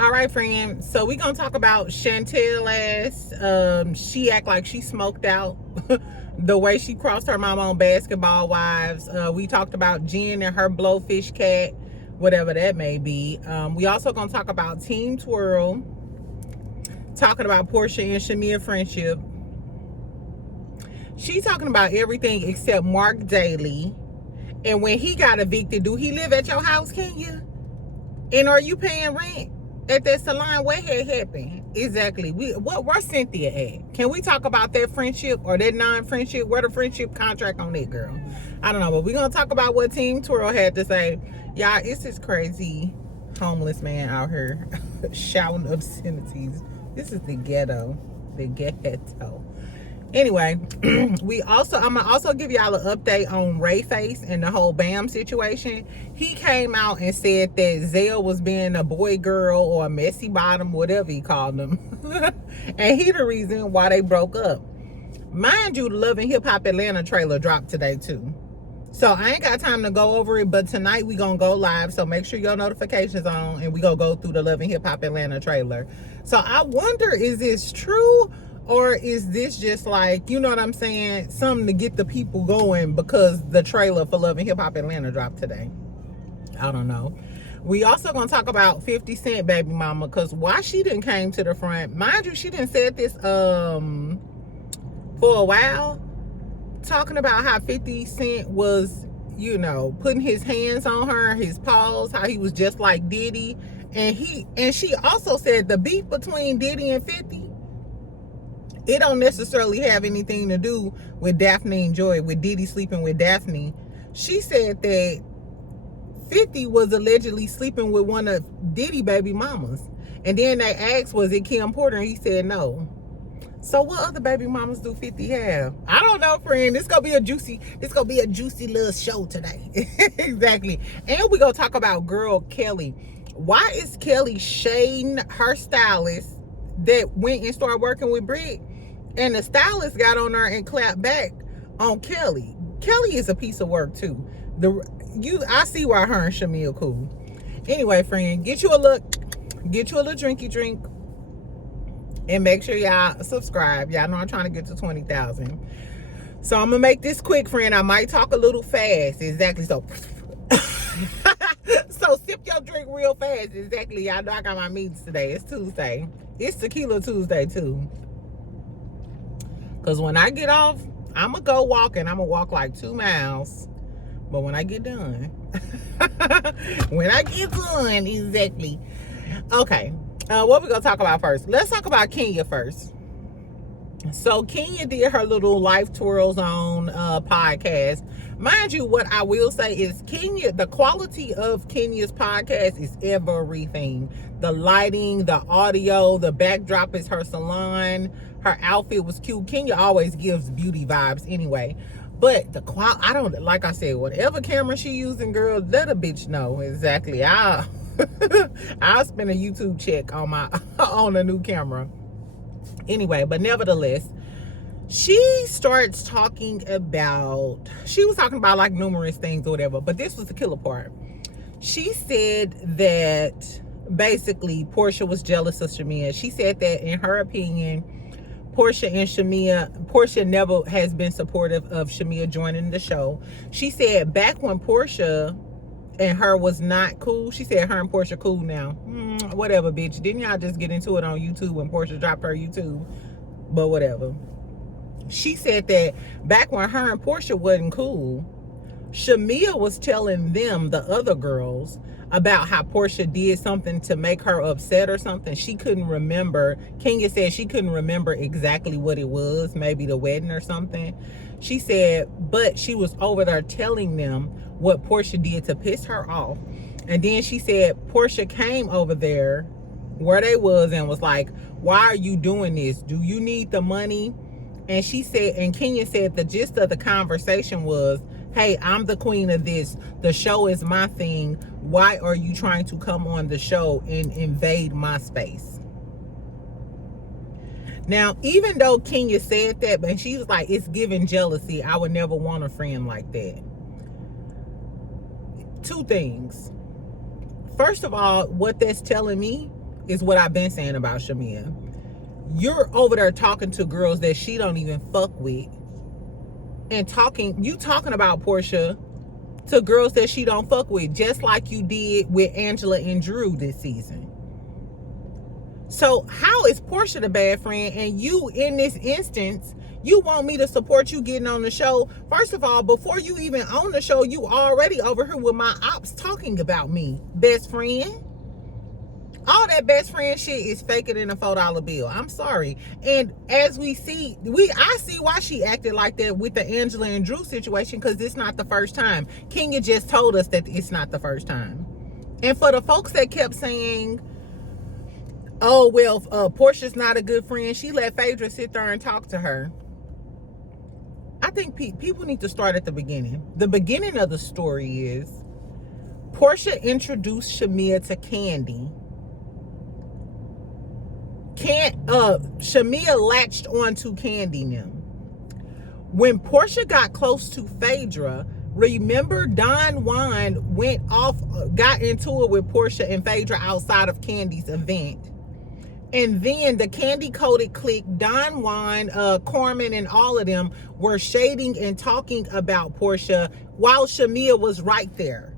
All right, friend. So we're gonna talk about Chantal ass. She act like she smoked out the way she crossed her mama on Basketball Wives. We talked about Jen and her blowfish cat, whatever that may be. We also gonna talk about Team Twirl, talking about Porsha and Shamia friendship. She talking about everything except Mark Daly. And when he got evicted, do he live at your house, Kenya? And are you paying rent at that salon? What had happened? Exactly. Where's Cynthia at? Can we talk about that friendship or that non-friendship? Where the friendship contract on that, girl? I don't know, but we're gonna talk about what Team Twirl had to say. Y'all, it's this crazy homeless man out here shouting obscenities. This is the ghetto. The ghetto. Anyway, I'm gonna also give y'all an update on Rayface and the whole Bam situation. He came out and said that Zell was being a boy girl or a messy bottom, whatever he called them. And he the reason why they broke up. Mind you, the Love and Hip Hop Atlanta trailer dropped today too. So I ain't got time to go over it, but tonight we gonna go live. So make sure your notifications on and we gonna go through the Love and Hip Hop Atlanta trailer. So I wonder, is this true? Or is this just like, you know what I'm saying, something to get the people going because the trailer for Love and Hip Hop Atlanta dropped today? I don't know. We also gonna talk about 50 Cent Babymomma, because why she didn't came to the front. Mind you, she didn't said this for a while, talking about how 50 Cent was, you know, putting his hands on her, his paws, how he was just like Diddy. And she also said the beef between Diddy and 50, it don't necessarily have anything to do with Daphne and Joy, with Diddy sleeping with Daphne. She said that 50 was allegedly sleeping with one of Diddy baby mamas. And then they asked, was it Kim Porter? And he said no. So what other baby mamas do 50 have? I don't know, friend. This gonna be a juicy little show today. Exactly. And we gonna talk about girl Kelli. Why is Kelli shading her stylist that went and started working with Brit? And the stylist got on her and clapped back on Kelli. Kelli is a piece of work too. I see why her and Shamia cool. Anyway, friend, get you a little drinky drink, and make sure y'all subscribe. Y'all know I'm trying to get to 20,000. So I'm gonna make this quick, friend. I might talk a little fast. Exactly. So so sip your drink real fast. Exactly. Y'all know I got my meetings today. It's Tuesday. It's Tequila Tuesday too. Because when I get off, I'm going to go walking. I'm going to walk like 2 miles. But when I get done, exactly. Okay. What we going to talk about first? Let's talk about Kenya first. So Kenya did her little Life Twirl Zone podcast. Mind you, what I will say is Kenya, the quality of Kenya's podcast is everything. The lighting, the audio, the backdrop is her salon. Her outfit was cute. Kenya always gives beauty vibes anyway. But the quality, I don't, like I said, whatever camera she using, girl, let a bitch know. Exactly. I'll spend a YouTube check on on a new camera. Anyway, but nevertheless, she starts talking about, she was talking about like numerous things or whatever, but this was the killer part. She said that basically Porsha was jealous of Shamia. She said that in her opinion, Porsha never has been supportive of Shamia joining the show. She said back when Porsha and her was not cool, she said her and Porsha cool now. Whatever, bitch. Didn't y'all just get into it on YouTube when Porsha dropped her YouTube? But whatever. She said that back when her and Porsha wasn't cool, Shamia was telling them, the other girls, about how Porsha did something to make her upset or something. She couldn't remember. Kenya said she couldn't remember exactly what it was, maybe the wedding or something. She said, but she was over there telling them what Porsha did to piss her off. And then she said Porsha came over there where they was and was like, why are you doing this? Do you need the money? And she said, and Kenya said the gist of the conversation was, hey, I'm the queen of this. The show is my thing. Why are you trying to come on the show and invade my space? Now, even though Kenya said that, but she was like, it's giving jealousy. I would never want a friend like that. 2 things. First of all, what that's telling me is what I've been saying about Shamia. You're over there talking to girls that she don't even fuck with, and talking about Porsha to girls that she don't fuck with, just like you did with Angela and Drew this season. So how is Porsha the bad friend, and you, in this instance, you want me to support you getting on the show? First of all, before you even on the show, you already over here with my ops talking about me. Best friend? All that best friend shit is faker than a $4 bill. I'm sorry. And as we see, I see why she acted like that with the Angela and Drew situation, because it's not the first time. Kenya just told us that it's not the first time. And for the folks that kept saying, oh, well, Porsha's not a good friend, she let Phaedra sit there and talk to her. I think people need to start at the beginning. The beginning of the story is Porsha introduced Shamea to Candy. Shamea latched onto Candy now. When Porsha got close to Phaedra, remember Don Juan got into it with Porsha and Phaedra outside of Candy's event. And then the candy-coated clique, Don Juan, Corman, and all of them were shading and talking about Porsha while Shamea was right there.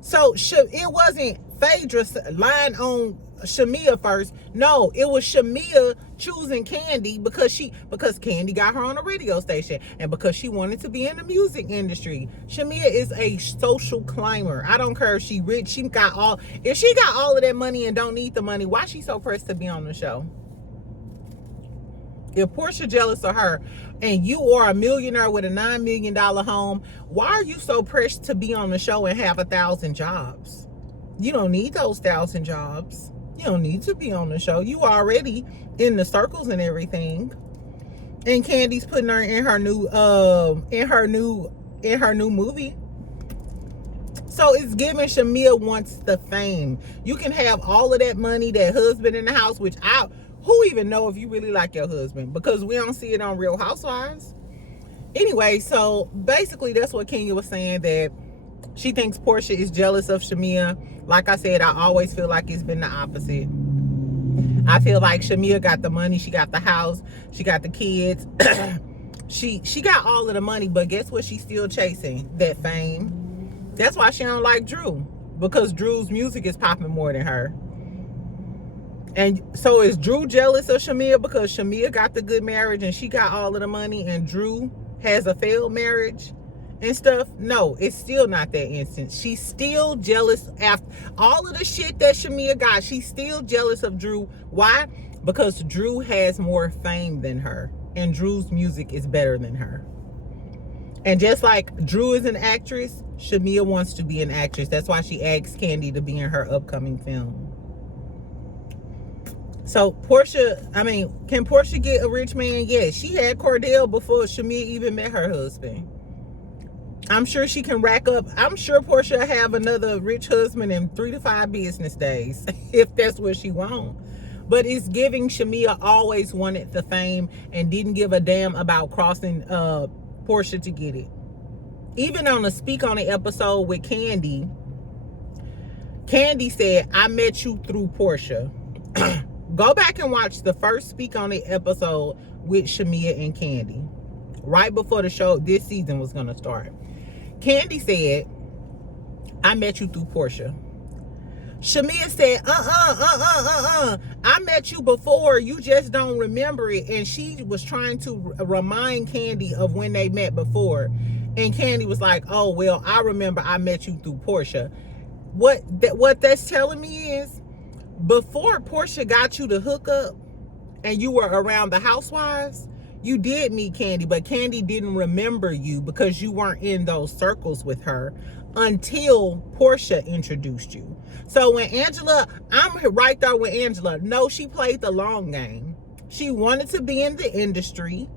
So it wasn't Phaedra lying on Shamea first. No, it was Shamea choosing Candy because Candy got her on a radio station, and because she wanted to be in the music industry. Shamea is a social climber. I don't care if she rich. If she got all of that money and don't need the money, why she so pressed to be on the show? If Porsha jealous of her and you are a millionaire with a $9 million home, why are you so pressed to be on the show and have 1,000 jobs? You don't need those 1,000 jobs. You don't need to be on the show. You already in the circles and everything. And Candy's putting her in her new movie. So it's giving Shamea wants the fame. You can have all of that money, that husband in the house, which who even know if you really like your husband, because we don't see it on Real Housewives. Anyway, so basically that's what Kenya was saying, that she thinks Porsha is jealous of Shamea. Like I said, I always feel like it's been the opposite. I feel like Shamea got the money, she got the house, she got the kids. she got all of the money, but guess what she's still chasing? That fame. That's why she don't like Drew, because Drew's music is popping more than her. And so is Drew jealous of Shamea because Shamea got the good marriage and she got all of the money, and Drew has a failed marriage and stuff? No, it's still not that instance. She's still jealous after all of the shit that Shamea got. She's still jealous of Drew. Why? Because Drew has more fame than her, and Drew's music is better than her. And just like Drew is an actress, Shamea wants to be an actress. That's why she asked Candy to be in her upcoming film. So can Porsha get a rich man? Yes. She had Cordell before Shamea even met her husband. I'm sure she can rack up. I'm sure Porsha will have another rich husband in 3 to 5 business days if that's what she wants. But it's giving Shamea always wanted the fame and didn't give a damn about crossing Porsha to get it. Even on the Speak on It episode with Candy, Candy said, I met you through Porsha. Go back and watch the first Speak on It episode with Shamea and Candy, right before the show this season was going to start. Candy said, I met you through Porsha. Shamea said, I met you before, you just don't remember it. And she was trying to remind Candy of when they met before. And Candy was like, oh, well, I remember I met you through Porsha. What that's telling me is, before Porsha got you to hook up and you were around the housewives, you did meet Candy, but Candy didn't remember you because you weren't in those circles with her until Porsha introduced you. So when Angela, I'm right there with Angela. No, she played the long game. She wanted to be in the industry.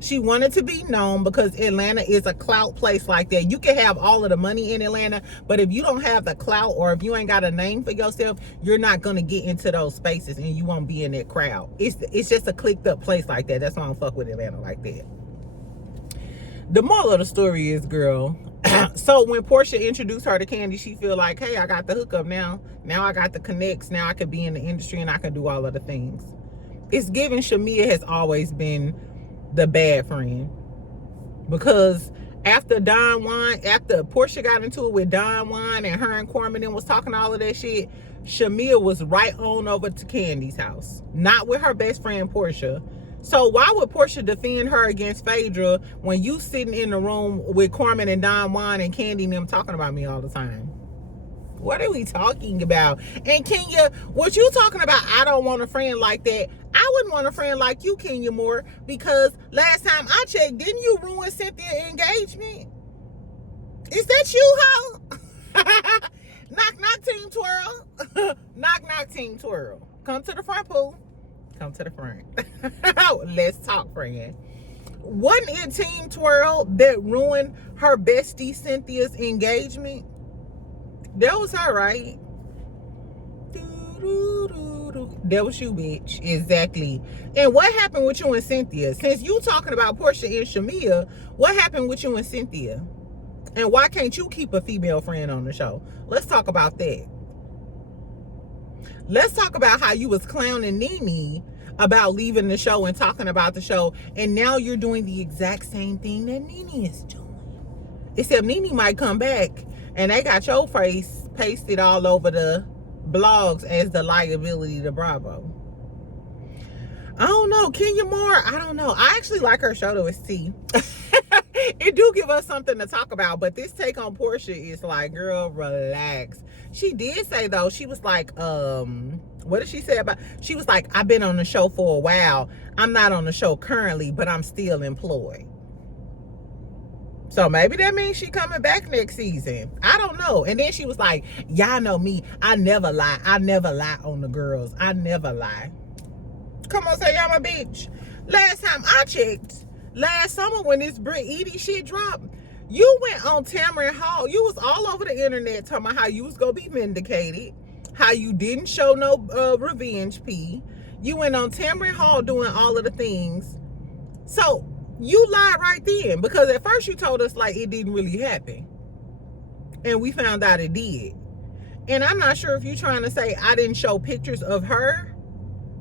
She wanted to be known because Atlanta is a clout place like that. You can have all of the money in Atlanta, but if you don't have the clout, or if you ain't got a name for yourself, you're not going to get into those spaces and you won't be in that crowd. It's just a clicked up place like that. That's why I don't fuck with Atlanta like that. The moral of the story is, girl, So when Porsha introduced her to Kandi, she feel like, hey, I got the hookup now. Now I got the connects. Now I could be in the industry and I can do all of the things. It's given Shamea has always been the bad friend. Because after Porsha got into it with Don Juan and her and Corman and was talking all of that shit, Shamea was right on over to Candi's house. Not with her best friend Porsha. So why would Porsha defend her against Phaedra when you sitting in the room with Corman and Don Juan and Kandi and them talking about me all the time? What are we talking about? And Kenya, what you talking about, I don't want a friend like that. I wouldn't want a friend like you, Kenya Moore, because last time I checked, didn't you ruin Cynthia's engagement? Is that you, ho? Knock, knock, team twirl. Knock, knock, team twirl. Come to the front, Pooh. Come to the front. Let's talk, friend. Wasn't it team twirl that ruined her bestie Cynthia's engagement? That was her, right? That was you, bitch. Exactly. And what happened with you and Cynthia? Since you talking about Porsha and Shamea, what happened with you and Cynthia? And why can't you keep a female friend on the show? Let's talk about that. Let's talk about how you was clowning Nene about leaving the show and talking about the show, and now you're doing the exact same thing that Nene is doing. Except Nene might come back and they got your face pasted all over the blogs as the liability to Bravo. I don't know. Kenya Moore, I don't know. I actually like her show though. It's tea. It do give us something to talk about, but this take on Porsha is like, girl, relax. She did say though, she was like, what did she say about, she was like, I've been on the show for a while. I'm not on the show currently, but I'm still employed. So maybe that means she coming back next season. I don't know. And then she was like, y'all know me. I never lie. I never lie on the girls. I never lie. Come on, say I'm a bitch. Last time I checked, last summer when this Brit Eady shit dropped, you went on Tamron Hall. You was all over the internet talking about how you was going to be vindicated, how you didn't show no revenge P. You went on Tamron Hall doing all of the things. So you lied right then, because at first you told us like it didn't really happen. And we found out it did. And I'm not sure if you're trying to say I didn't show pictures of her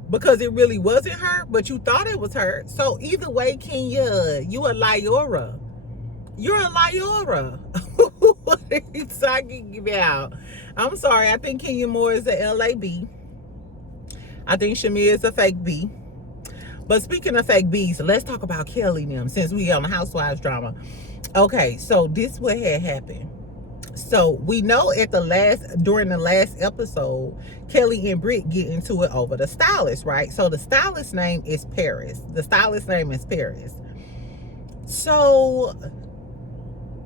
because it really wasn't her, but you thought it was her. So either way, Kenya, you a liara. You're a liara. What are you talking about? I'm sorry. I think Kenya Moore is a LAB. I think Shamia is a fake B. But speaking of fake B's, let's talk about Kelli and them, since we on the Housewives drama. Okay, so this what had happened. So we know during the last episode, Kelli and Brit get into it over the stylist, right? So the stylist name is Paris. The stylist name is Paris. So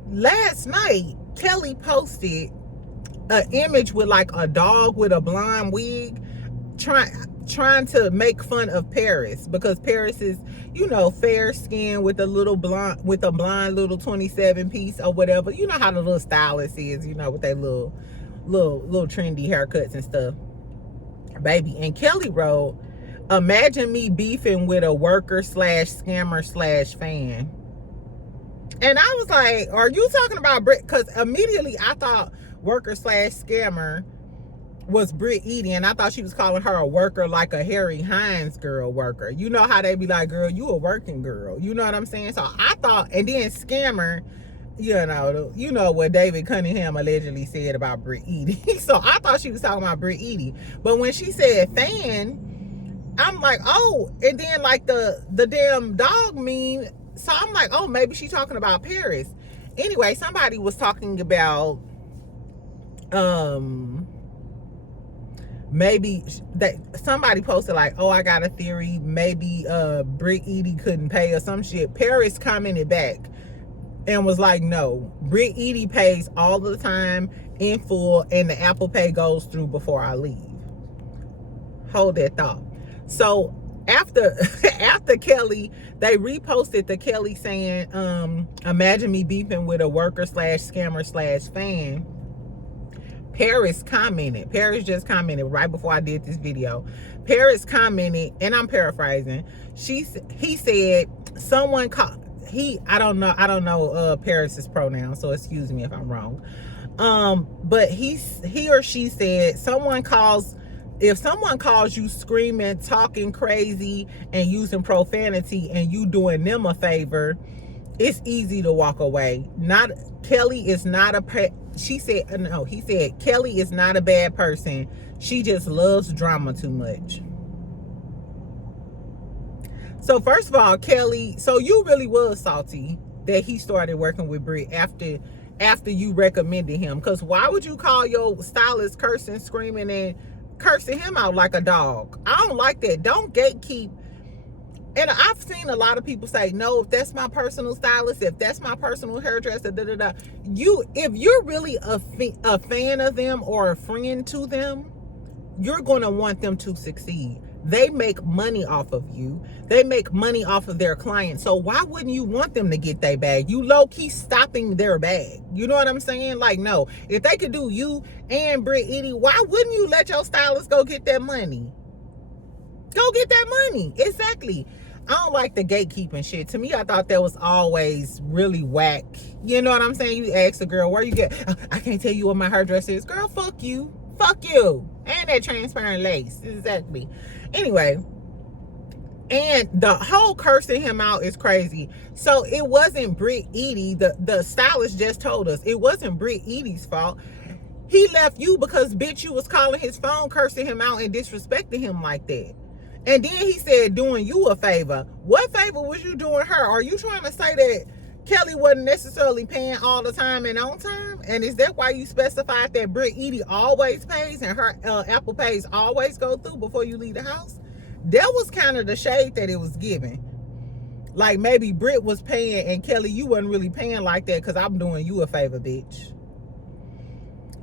last night, Kelli posted an image with like a dog with a blonde wig trying to make fun of Paris, because Paris is, you know, fair skin with a blonde little 27 piece or whatever. You know how the little stylist is, you know, with their little trendy haircuts and stuff, baby. And Kelli wrote, imagine me beefing with a worker / scammer / fan. And I was like, are you talking about Brit? Because immediately I thought worker / scammer was Brit Eady, and I thought she was calling her a worker, like a Harry Hines girl worker. You know how they be like, girl, you a working girl. You know what I'm saying? So I thought, and then scammer, you know what David Cunningham allegedly said about Brit Eady. So I thought she was talking about Brit Eady. But when she said fan, I'm like, oh, and then like the damn dog meme. So I'm like, oh, maybe she's talking about Paris. Anyway, somebody was talking about maybe that somebody posted like, oh, I got a theory, maybe Brit Eady couldn't pay or some shit. Paris commented back and was like, no, Brit Eady pays all the time in full, and the Apple Pay goes through before I leave. Hold that thought. So after Kelli, they reposted the Kelli saying, imagine me beefing with a worker / scammer / fan. Paris just commented right before I did this video. Paris commented, and I'm paraphrasing. He said, someone I don't know Paris's pronoun, so excuse me if I'm wrong. But he or she said if someone calls you screaming, talking crazy, and using profanity, and you doing them a favor, it's easy to walk away. Kelli is not he said Kelli is not a bad person. She just loves drama too much. So first of all, Kelli, so you really was salty that he started working with Brit after you recommended him. Because why would you call your stylist cursing, screaming, and cursing him out like a dog? I don't like that. Don't gatekeep. And I've seen a lot of people say, no, if that's my personal stylist, if that's my personal hairdresser, if you're really a fan of them or a friend to them, you're going to want them to succeed. They make money off of you. They make money off of their clients. So why wouldn't you want them to get their bag? You low-key stopping their bag. You know what I'm saying? Like, no. If they could do you and Brit, Eady, why wouldn't you let your stylist go get that money? Go get that money. Exactly. I don't like the gatekeeping shit. To me, I thought that was always really whack. You know what I'm saying? You ask a girl, where you get, I can't tell you what my hairdresser is. Girl, fuck you. Fuck you. And that transparent lace. Exactly. Anyway, and the whole cursing him out is crazy. So it wasn't Brit Eady. The stylist just told us it wasn't Brit Eady's fault. He left you because, bitch, you was calling his phone, cursing him out, and disrespecting him like that. And then he said doing you a favor. What favor was you doing her? Are you trying to say that Kelli wasn't necessarily paying all the time and on time? And is that why you specified that Brit Eady always pays and her Apple Pays always go through before you leave the house? That was kind of the shade that it was giving. Like maybe Brit was paying and Kelli, you wasn't really paying like that because I'm doing you a favor, bitch.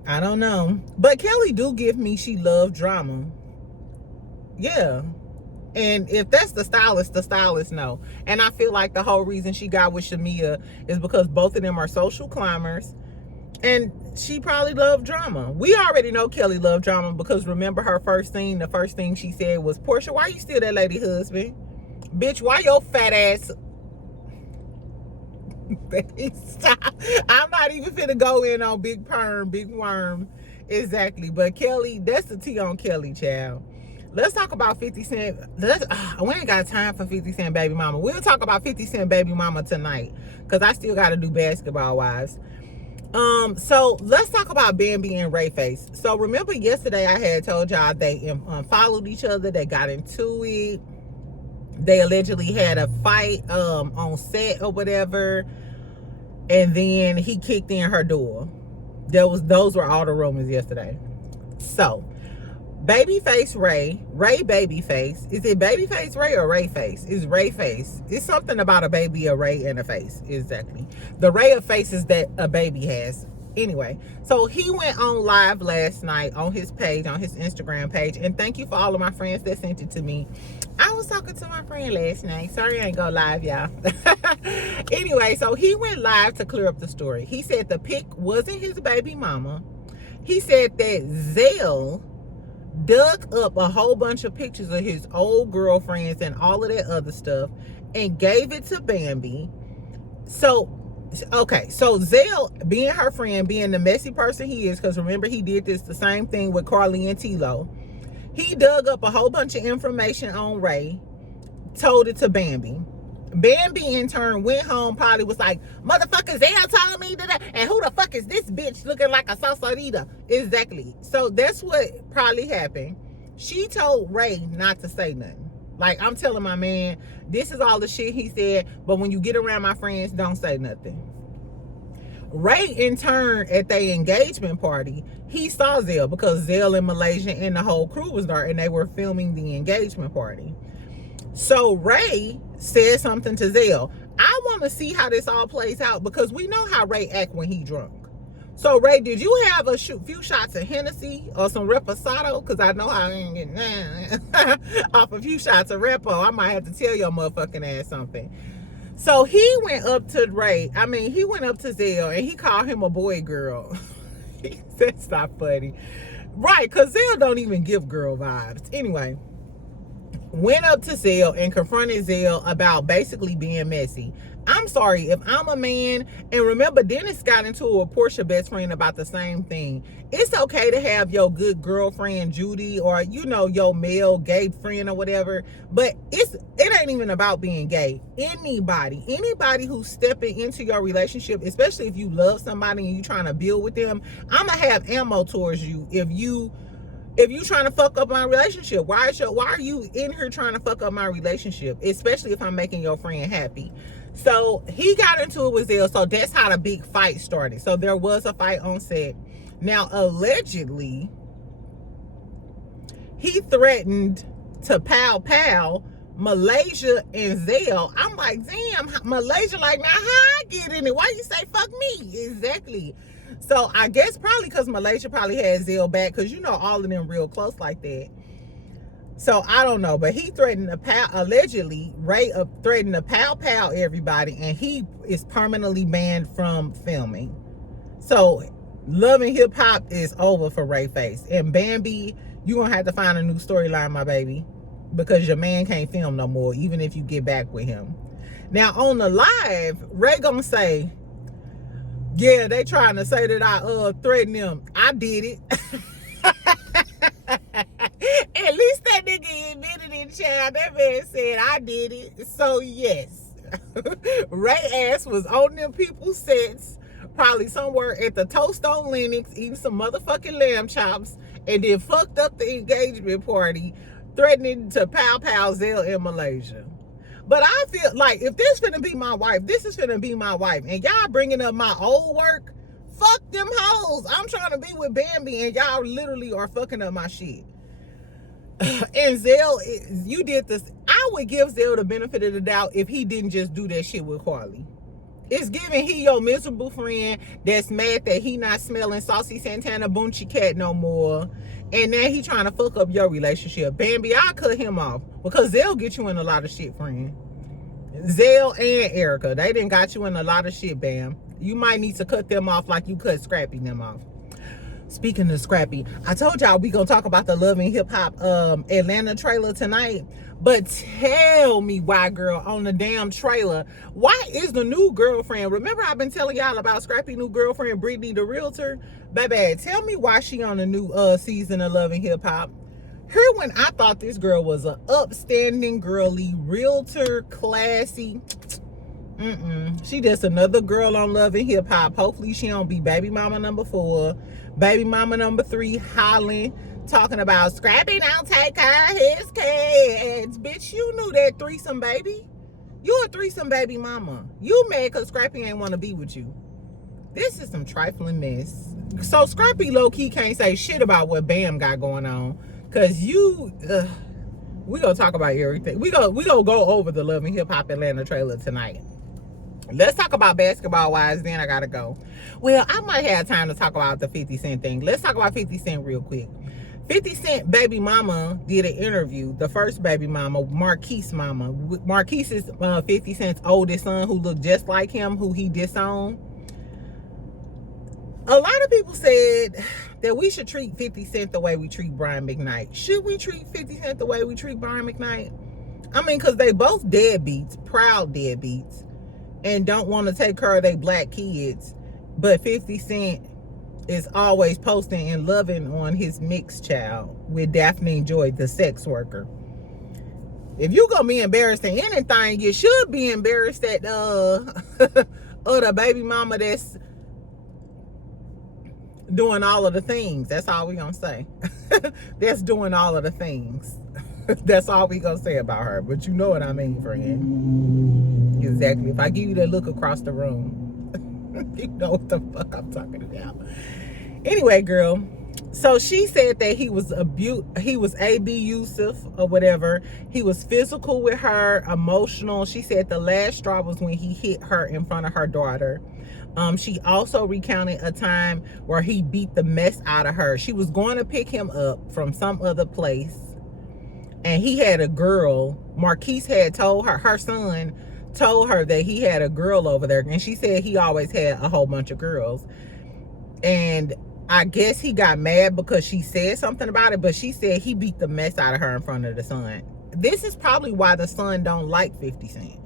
I don't know. But Kelli do give me she love drama. Yeah. And if that's the stylist know. And I feel like the whole reason she got with Shamia is because both of them are social climbers. And she probably loved drama. We already know Kelli loved drama because remember her first scene, the first thing she said was, Porsha, why you still that lady husband? Bitch, why your fat ass... Stop. I'm not even finna go in on Big Perm, Big Worm. Exactly. But Kelli, that's the tea on Kelli, child. Let's talk about 50 Cent. We ain't got time for 50 Cent Babymomma. We'll talk about 50 Cent Babymomma tonight because I still got to do Basketball Wives. So let's talk about Bambi and Rayface. So remember yesterday I had told y'all they followed each other. They got into it. They allegedly had a fight on set or whatever. And then he kicked in her door. Those were all the rumors yesterday. So Babyface Ray Babyface. Is it Babyface Ray or Rayface? It's Rayface. It's something about a baby, a Ray, and a face. Exactly. The Ray of faces that a baby has. Anyway, so he went on live last night on his page, on his Instagram page. And thank you for all of my friends that sent it to me. I was talking to my friend last night. Sorry I ain't go live, y'all. Anyway, so he went live to clear up the story. He said the pic wasn't his baby mama. He said that Zell dug up a whole bunch of pictures of his old girlfriends and all of that other stuff and gave it to Bambi. So Zell, being her friend, being the messy person he is, because remember he did the same thing with Carly and Tilo. He dug up a whole bunch of information on Ray, told it to Bambi. Bambi in turn went home, probably was like, motherfucker, Zell telling me that, and who the fuck is this bitch looking like a salsarita? Exactly. So that's what probably happened. She told Ray not to say nothing. Like, I'm telling my man, this is all the shit he said, but when you get around my friends, don't say nothing. Ray, in turn, at their engagement party, he saw Zell because Zell in Malaysia and the whole crew was there, and they were filming the engagement party. So Ray said something to Zell. I want to see how this all plays out because we know how Ray act when he drunk. So Ray, did you have a few shots of Hennessy or some Reposado? Because I know how I ain't getting off a few shots of Repo. I might have to tell your motherfucking ass something. So he went up to he went up to Zell and he called him a boy girl. That's not funny. Right, because Zell don't even give girl vibes. Anyway, went up to Zell and confronted Zell about basically being messy. I'm sorry, if I'm a man, and remember Dennis got into it with Porsha best friend about the same thing. It's okay to have your good girlfriend Judy, or you know, your male gay friend or whatever, but it ain't even about being gay. Anybody who's stepping into your relationship, especially if you love somebody and you trying to build with them, I'ma have ammo towards you if you trying to fuck up my relationship. Why are you in here trying to fuck up my relationship? Especially if I'm making your friend happy. So he got into it with Zell. So that's how the big fight started. So there was a fight on set. Now, allegedly, he threatened to pow Malaysia and Zell. I'm like, damn, Malaysia like, now how I get in it? Why you say fuck me? Exactly. So I guess probably because Malaysia probably had Zell back, because you know all of them real close like that. So I don't know, but he threatened to allegedly, Ray threatened to pow everybody, and he is permanently banned from filming. So Love and Hip Hop is over for Rayface. And Bambi, you're going to have to find a new storyline, my baby, because your man can't film no more, even if you get back with him. Now, on the live, Ray going to say, yeah, they trying to say that I threatened them. I did it. At least that nigga admitted it, child. That man said, I did it. So, yes. Ray ass was on them people's sets, probably somewhere at the Toast on Lennox, eating some motherfucking lamb chops, and then fucked up the engagement party, threatening to pow Zell in Malaysia. But I feel like if this finna be my wife, this is finna be my wife. And y'all bringing up my old work, fuck them hoes. I'm trying to be with Bambi, and y'all literally are fucking up my shit. And Zell, you did this. I would give Zell the benefit of the doubt if he didn't just do that shit with Carly. It's giving he your miserable friend that's mad that he not smelling Saucy Santana Boonchi Cat no more. And now he trying to fuck up your relationship. Bambi, I'll cut him off. Because Zell get you in a lot of shit, friend. Zell and Erica, they done got you in a lot of shit, Bam. You might need to cut them off like you cut Scrappy them off. Speaking of Scrappy, I told y'all we gonna talk about the Love and Hip Hop Atlanta trailer tonight. But tell me why, girl, on the damn trailer, why is the new girlfriend, remember I've been telling y'all about Scrappy new girlfriend, Brittany the realtor? Baby, tell me why she on the new season of Love and Hip Hop. Here when I thought this girl was an upstanding girly, realtor, classy. She just another girl on Love and Hip Hop. Hopefully she don't be baby mama number 4, baby mama number 3, hollering, talking about Scrappy don't take care of his kids. Bitch, you knew that threesome baby. You a threesome baby mama. You mad because Scrappy ain't want to be with you. This is some trifling mess. So Scrappy low-key can't say shit about what Bam got going on. Because you, we gonna talk about everything. We gonna go over the Love and Hip Hop Atlanta trailer tonight. Let's talk about basketball wise, then I gotta go. Well, I might have time to talk about the 50 Cent thing. Let's talk about 50 Cent real quick. 50 Cent baby mama did an interview. The first baby mama, Marquise mama. Marquise is 50 Cent's oldest son who looked just like him, who he disowned. A lot of people said that we should treat 50 Cent the way we treat Brian McKnight. Should we treat 50 Cent the way we treat Brian McKnight? I mean, because they both deadbeats, proud deadbeats, and don't want to take care of their black kids. But 50 Cent is always posting and loving on his mixed child with Daphne Joy, the sex worker. If you gonna be embarrassed in anything, you should be embarrassed at the baby mama that's doing all of the things. That's all we gonna say. That's doing all of the things. That's all we gonna say about her. But you know what I mean, friend. Exactly. If I give you that look across the room, you know what the fuck I'm talking about. Anyway, girl. So she said that he was abusive or whatever. He was physical with her, emotional. She said the last straw was when he hit her in front of her daughter. She also recounted a time where he beat the mess out of her. She was going to pick him up from some other place, and he had a girl. Marquise had told her, her son told her that he had a girl over there, and she said he always had a whole bunch of girls. And I guess he got mad because she said something about it, but she said he beat the mess out of her in front of the son. this is probably why the son don't like 50 Cent.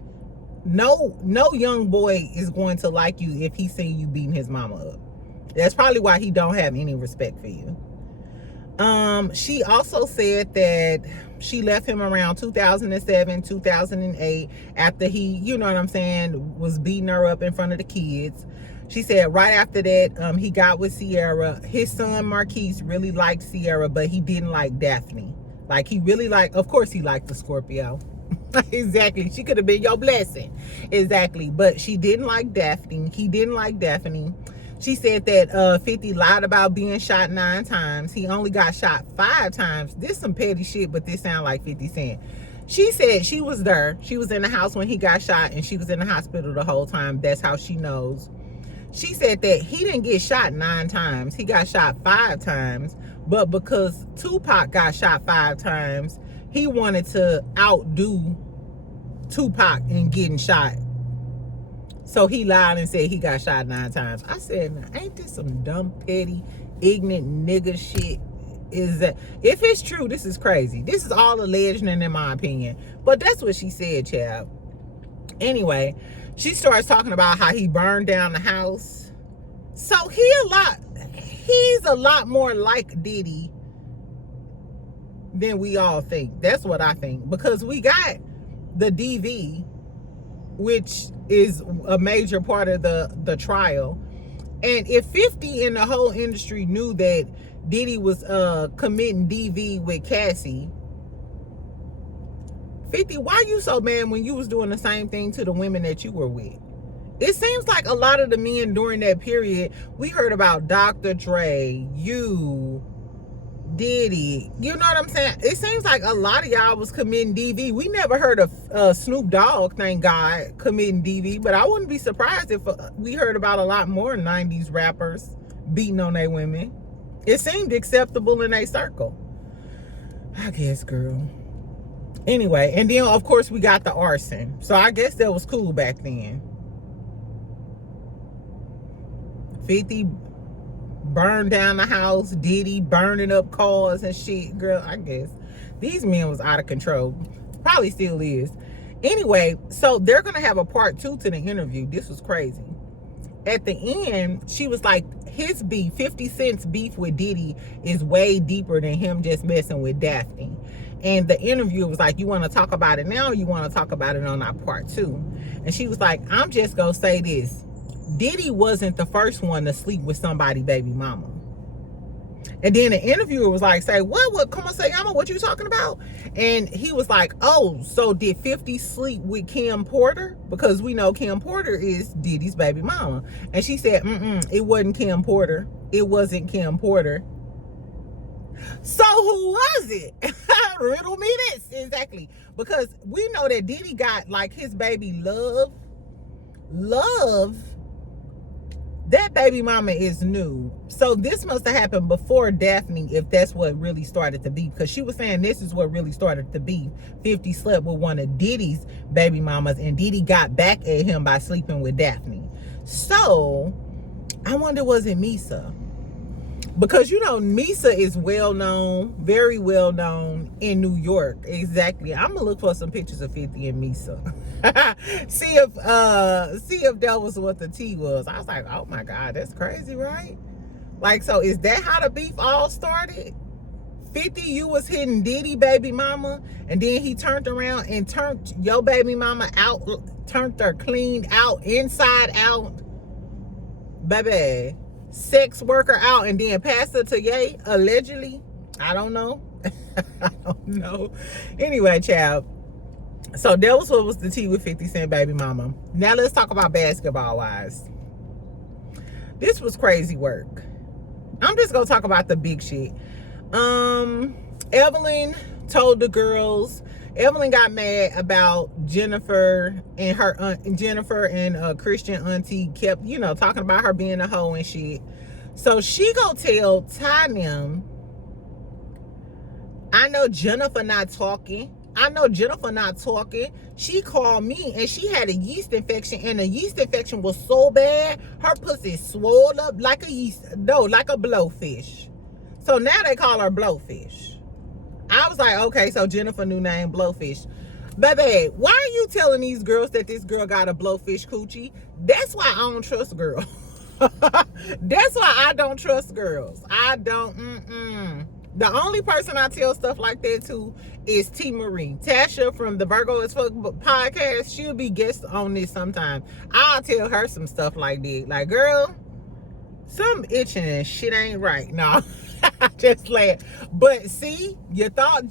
No young boy is going to like you if he seen you beating his mama up. That's probably why he don't have any respect for you. She also said that she left him around 2007, 2008, after he, you know what I'm saying, was beating her up in front of the kids. She said right after that, he got with Sierra. His son Marquise really liked Sierra, but he didn't like Daphne. Like, he really liked, of course he liked the Scorpio. Exactly. She could have been your blessing. Exactly. But she didn't like Daphne. He didn't like Daphne. She said that 50 lied about being shot 9 times. He only got shot 5 times. This some petty shit, but this sound like 50 Cent. She said she was there. She was in the house when he got shot, and she was in the hospital the whole time. That's how she knows. She said that he didn't get shot 9 times. He got shot 5 times. But because Tupac got shot 5 times, he wanted to outdo Tupac in getting shot. So he lied and said he got shot 9 times. I said, now, ain't this some dumb, petty, ignorant nigga shit? Is that, if it's true, this is crazy. This is all alleged and in my opinion. But that's what she said, child. Anyway, she starts talking about how he burned down the house. So he's a lot more like Diddy than we all think. That's what I think. Because we got the DV, which is a major part of the trial. And if 50 in the whole industry knew that Diddy was committing DV with Cassie, 50, why you so mad when you was doing the same thing to the women that you were with? It seems like a lot of the men during that period, we heard about Dr. Dre, you, Diddy, you know what I'm saying? It seems like a lot of y'all was committing DV. We never heard of Snoop Dogg, thank God, committing DV, but I wouldn't be surprised if we heard about a lot more 90s rappers beating on their women. It seemed acceptable in their circle. I guess, girl. Anyway, and then of course we got the arson. So I guess that was cool back then. 50 burned down the house, Diddy burning up cars and shit. Girl, I guess these men was out of control. Probably still is. Anyway, so they're gonna have a part 2 to the interview. This was crazy. At the end, she was like, his beef, 50 Cent's beef with Diddy is way deeper than him just messing with Daphne. And the interviewer was like, you want to talk about it now, or you want to talk about it on our part 2? And she was like, I'm just gonna say this. Diddy wasn't the first one to sleep with somebody baby mama. And then the interviewer was like, say, what, come on, say, Yama, what you talking about? And he was like, oh, so did 50 sleep with Kim Porter? Because we know Kim Porter is Diddy's baby mama. And she said, it wasn't Kim Porter. It wasn't Kim Porter. So who was it? Riddle me this. Exactly. Because we know that Diddy got like his baby love. That baby mama is new. So this must have happened before Daphne, if that's what really started to be. Because she was saying this is what really started to be. 50 slept with one of Diddy's baby mamas, and Diddy got back at him by sleeping with Daphne. So I wonder, was it Misa? Because you know Misa is well known, very well known in New York. Exactly. I'm gonna look for some pictures of 50 and Misa. see if that was what the tea was. I was like, oh my God, that's crazy, right? Like, so is that how the beef all started? 50, you was hitting Diddy baby mama, and then he turned around and turned your baby mama out, turned her clean out, inside out, baby. Sex worker out, and then passed her to Ye, allegedly. I don't know. I don't know. Anyway, child. So that was what was the tea with 50 Cent baby mama. Now let's talk about basketball wise. This was crazy work. I'm just gonna talk about the big shit. Evelyn told the girls. Evelyn got mad about Jennifer and her Jennifer and Christian auntie kept, you know, talking about her being a hoe and shit. So she go tell Tanya, I know Jennifer not talking. She called me and she had a yeast infection, and the yeast infection was so bad her pussy swelled up like a blowfish. So now they call her blowfish. I was like, okay, so Jennifer new name Blowfish. Baby, why are you telling these girls that this girl got a blowfish coochie? That's why I don't trust girls. That's why I don't trust girls. I don't. The only person I tell stuff like that to is T. Marie. Tasha from the Virgo as Fuck podcast, she'll be guest on this sometime. I'll tell her some stuff like that. Like, girl, some itching and shit ain't right. No, just laugh. But see, you thought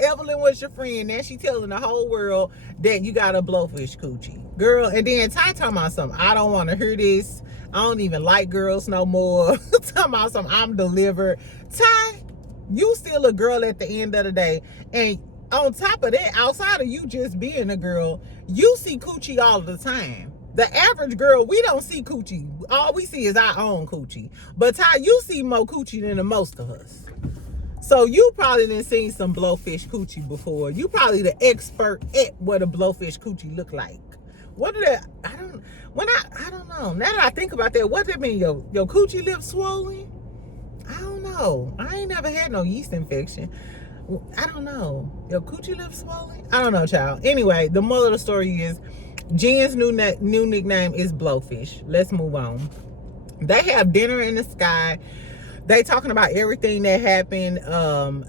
Evelyn was your friend. Now she telling the whole world that you got a blowfish coochie. Girl, and then Ty talking about something. I don't want to hear this. I don't even like girls no more. Talking about something, I'm delivered. Ty, you still a girl at the end of the day. And on top of that, outside of you just being a girl, you see coochie all the time. The average girl, we don't see coochie. All we see is our own coochie. But Ty, you see more coochie than the most of us. So you probably done seen some blowfish coochie before. You probably the expert at what a blowfish coochie look like. What did that? I don't know. Now that I think about that, what does that mean? Your coochie lips swollen? I don't know. I ain't never had no yeast infection. I don't know. Your coochie lips swollen? I don't know, child. Anyway, the moral of the story is Jen's new nickname is Blowfish. Let's move on. They have dinner in the sky. They talking about everything that happened.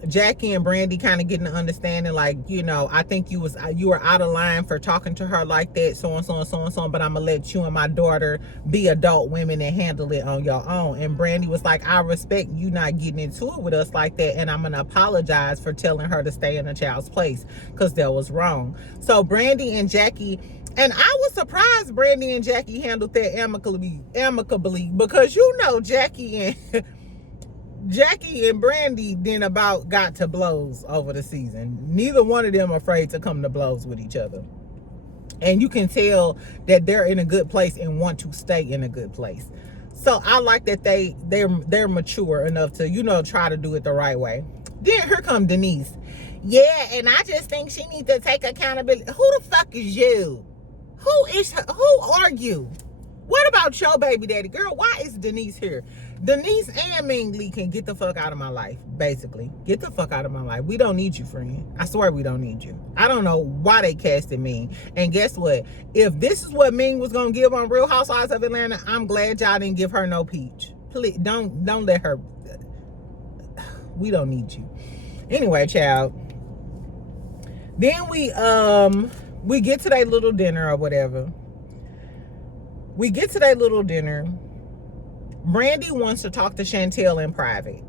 Jackie and Brandy kind of getting an understanding, like, you know, I think you were out of line for talking to her like that, so and so and so and so, but I'm gonna let you and my daughter be adult women and handle it on your own. And Brandy was like, I respect you not getting into it with us like that, and I'm gonna apologize for telling her to stay in a child's place because that was wrong. So Brandy and Jackie, and I was surprised Brandy and Jackie handled that amicably, because you know Jackie and Brandy then about got to blows over the season. Neither one of them are afraid to come to blows with each other. And you can tell that they're in a good place and want to stay in a good place. So I like that they're mature enough to, you know, try to do it the right way. Then here come Denise. Yeah, and I just think she needs to take accountability. Who the fuck is you? Who are you? What about your baby daddy? Girl, why is Denise here? Denise and Ming Lee can get the fuck out of my life, basically. Get the fuck out of my life. We don't need you, friend. I swear we don't need you. I don't know why they casted Ming. And guess what? If this is what Ming was going to give on Real Housewives of Atlanta, I'm glad y'all didn't give her no peach. Please, don't let her. We don't need you. Anyway, child. Then we get to that little dinner or whatever. We get to that little dinner. Brandy wants to talk to Chantal in private.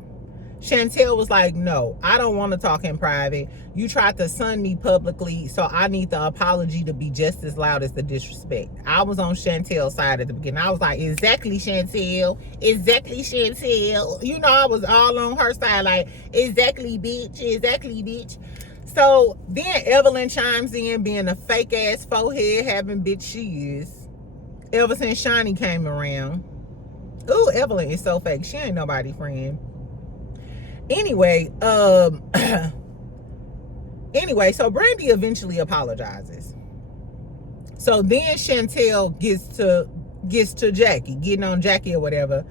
Chantal was like, no, I don't want to talk in private. You tried to sun me publicly, so I need the apology to be just as loud as the disrespect. I was on Chantal's side at the beginning. I was like, exactly, Chantal. Exactly, Chantal. You know, I was all on her side, like, exactly, bitch. Exactly, bitch. So then Evelyn chimes in, being a fake-ass forehead having bitch she is. Ever since Shani came around. Ooh, Evelyn is so fake. She ain't nobody friend. Anyway, so Brandy eventually apologizes. So then Chantal gets to Jackie, getting on Jackie or whatever.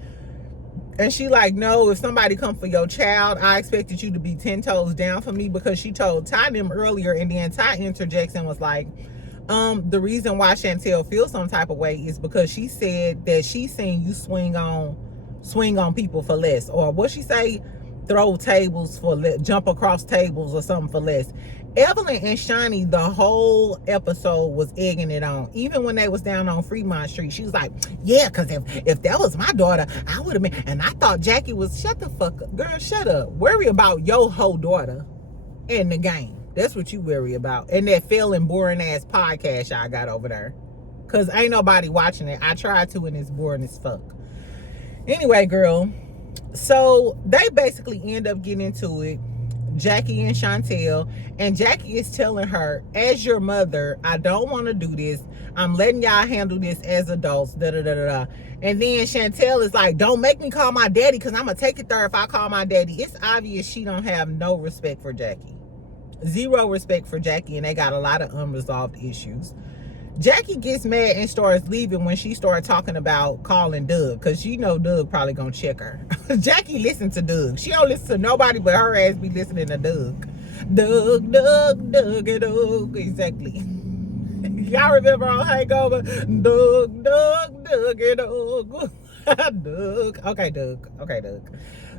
And she like, no, if somebody come for your child, I expected you to be 10 toes down for me, because she told Ty them earlier, and then Ty interjects and was like, the reason why Chantal feels some type of way is because she said that she's seen you swing on people for less, or what she say, throw tables for less, jump across tables or something for less. Evelyn and Shani, the whole episode was egging it on. Even when they was down on Fremont Street, she was like, yeah, because if that was my daughter, I would have been. And I thought Jackie was, shut the fuck up. Girl, shut up. Worry about your whole daughter in the game. That's what you worry about. And that failing, boring ass podcast y'all got over there. Because ain't nobody watching it. I tried to, and it's boring as fuck. Anyway, girl. So they basically end up getting into it. Jackie and Chantal. And Jackie is telling her, as your mother, I don't want to do this. I'm letting y'all handle this as adults. Da, da, da, da, da. And then Chantal is like, don't make me call my daddy, because I'm going to take it there if I call my daddy. It's obvious she don't have no respect for Jackie. Zero respect for Jackie, and they got a lot of unresolved issues. Jackie gets mad and starts leaving when she started talking about calling Doug, because you know Doug probably gonna check her. Jackie listens to Doug. She don't listen to nobody but her ass be listening to Doug. Doug, Doug, Doug, and Doug. Exactly. Y'all remember on Hangover? Doug, Doug, Doug, and Doug. Doug. Okay, Doug. Okay, Doug.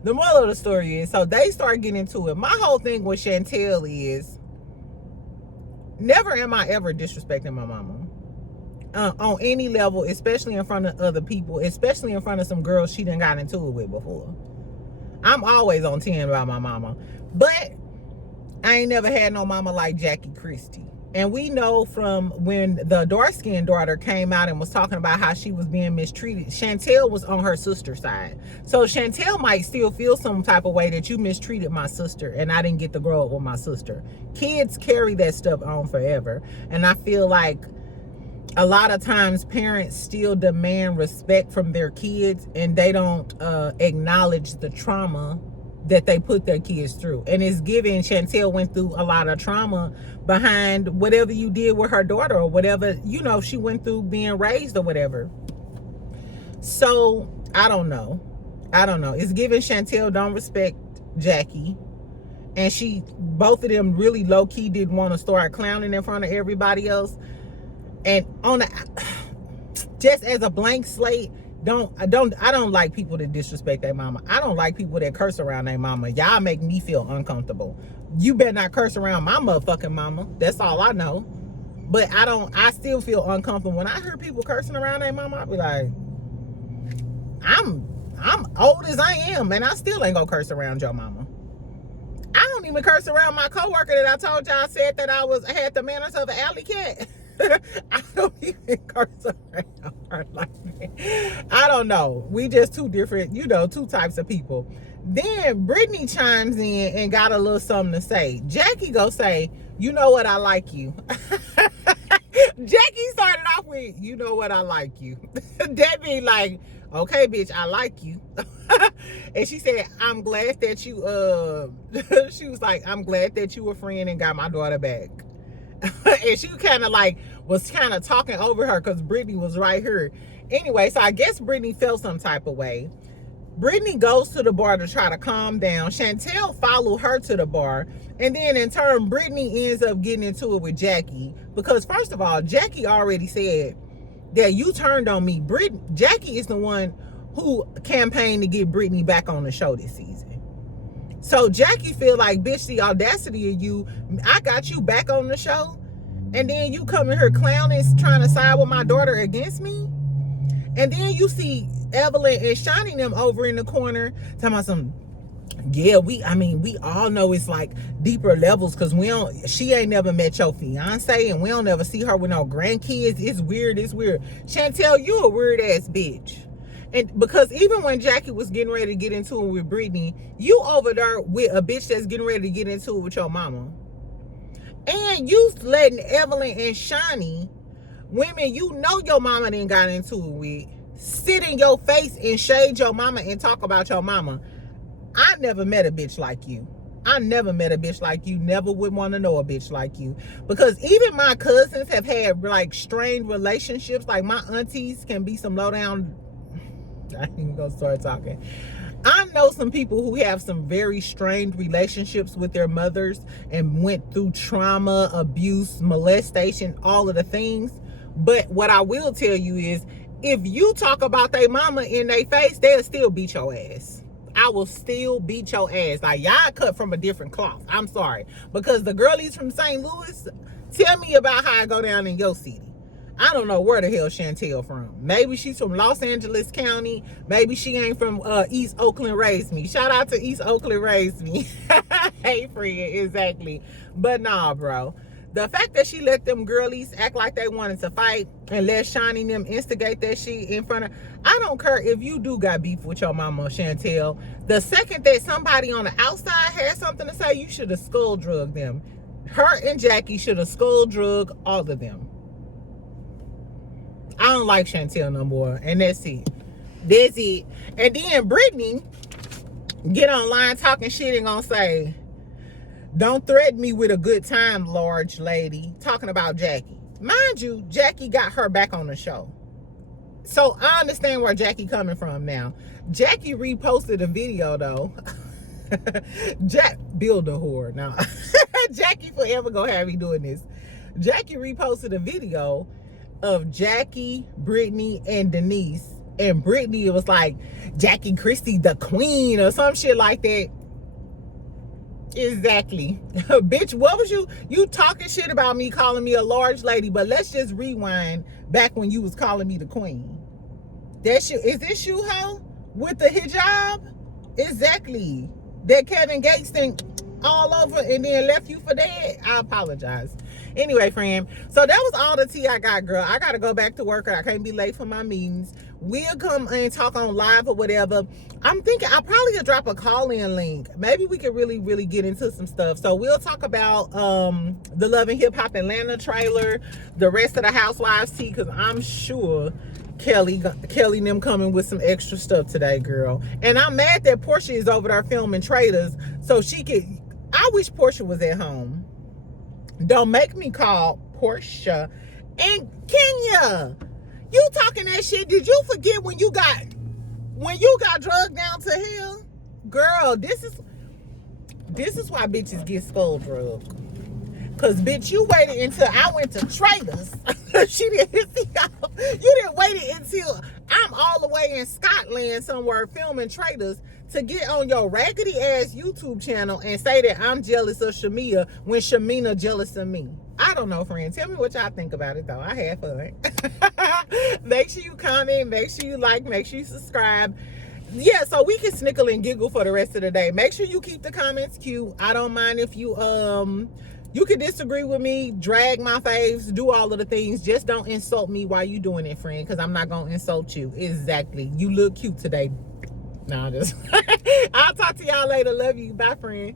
The moral of the story is, so they start getting into it. My whole thing with Chantal is, never am I ever disrespecting my mama. On any level, especially in front of other people, especially in front of some girls she done got into it with before. I'm always on 10 about my mama. But I ain't never had no mama like Jackie Christie. And we know from when the dark-skinned daughter came out and was talking about how she was being mistreated, Chantal was on her sister's side. So Chantal might still feel some type of way that you mistreated my sister and I didn't get to grow up with my sister. Kids carry that stuff on forever. And I feel like a lot of times parents still demand respect from their kids and they don't acknowledge the trauma that they put their kids through. And it's given, Chantal went through a lot of trauma behind whatever you did with her daughter or whatever, you know, she went through being raised or whatever. So I don't know. It's given Chantal don't respect Jackie. And both of them really low-key didn't want to start clowning in front of everybody else. And just as a blank slate, I don't like people that disrespect their mama. I don't like people that curse around their mama. Y'all make me feel uncomfortable. You better not curse around my motherfucking mama. That's all I know. But I still feel uncomfortable when I hear people cursing around their mama. I be like, I'm old as I am, and I still ain't gonna curse around your mama. I don't even curse around my coworker that I told y'all said that I had the manners of an alley cat. I don't even curse around her like that. I don't know. We just two different, two types of people. Then Brittany chimes in and got a little something to say. Jackie go say, you know what, I like you. Jackie started off with, you know what, I like you. That be like, okay, bitch, I like you. And she said, I'm glad that you, she was like, I'm glad that you were a friend and got my daughter back. And she was kind of talking over her because Brittany was right here. Anyway, so I guess Brittany felt some type of way. Brittany goes to the bar to try to calm down. Chantal followed her to the bar. And then in turn, Brittany ends up getting into it with Jackie. Because first of all, Jackie already said that you turned on me. Jackie is the one who campaigned to get Brittany back on the show this season. So Jackie feel like, bitch, the audacity of you, I got you back on the show, and then you come in here clowning, trying to side with my daughter against me. And then you see Evelyn and Shani them over in the corner talking about some, yeah, we all know it's like deeper levels because she ain't never met your fiance and we don't ever see her with no grandkids. It's weird. Chantal, you a weird ass bitch. And because even when Jackie was getting ready to get into it with Brittany, you over there with a bitch that's getting ready to get into it with your mama. And you letting Evelyn and Shani, women you know your mama didn't got into it with, sit in your face and shade your mama and talk about your mama. I never met a bitch like you. Never would want to know a bitch like you. Because even my cousins have had like strained relationships. Like my aunties can be some low down. I ain't even gonna start talking. I know some people who have some very strained relationships with their mothers and went through trauma, abuse, molestation, all of the things. But what I will tell you is, if you talk about their mama in their face, they'll still beat your ass. I will still beat your ass. Like, y'all cut from a different cloth. I'm sorry. Because the girlies from St. Louis, tell me about how I go down in your city. I don't know where the hell Chantal from. Maybe she's from Los Angeles County. Maybe she ain't from East Oakland Raised Me. Shout out to East Oakland Raised Me. Hey, friend, exactly. But nah, bro. The fact that she let them girlies act like they wanted to fight and let Shani them instigate that shit in front of... I don't care if you do got beef with your mama, Chantal. The second that somebody on the outside had something to say, you should have skull drugged them. Her and Jackie should have skull drugged all of them. I don't like Chantal no more. And that's it. And then Brittany get online talking shit and gonna say, don't threaten me with a good time, large lady. Talking about Jackie. Mind you, Jackie got her back on the show. So I understand where Jackie coming from now. Jackie reposted a video though. Jack build a whore now. Jackie forever gonna have me doing this. Jackie reposted a video of Jackie, Brittany, and Denise. And Brittany was like, Jackie Christie the queen or some shit like that. Exactly. Bitch, what was you talking shit about me, calling me a large lady, but let's just rewind back when you was calling me the queen. That shit, is this you, hoe? With the hijab? Exactly. That Kevin Gates thing all over and then left you for dead. I apologize. Anyway, friend, so that was all the tea I got, girl. I gotta go back to work. I can't be late for my meetings. We'll come and talk on live or whatever. I'm thinking I'll probably drop a call-in link. Maybe we could really get into some stuff. So we'll talk about the Love and Hip Hop Atlanta trailer, the rest of the Housewives tea, because I'm sure Kelly and them coming with some extra stuff today, girl. And I'm mad that Porsha is over there filming trailers so she could. I wish Porsha was at home. Don't make me call Porsha. And Kenya, you talking that shit? Did you forget when you got drugged down to hell? Girl, this is why bitches get skull drugged. Cause bitch, you waited until I went to Traders. You didn't wait until I'm all the way in Scotland somewhere filming Traders to get on your raggedy ass YouTube channel and say that I'm jealous of Shamia when Shamina jealous of me. I don't know, friend. Tell me what y'all think about it, though. I had fun. Make sure you comment. Make sure you like. Make sure you subscribe. Yeah, so we can snickle and giggle for the rest of the day. Make sure you keep the comments cute. I don't mind if you you can disagree with me, drag my faves, do all of the things. Just don't insult me while you doing it, friend, because I'm not gonna insult you. Exactly. You look cute today. No, just I'll talk to y'all later. Love you. Bye, friend.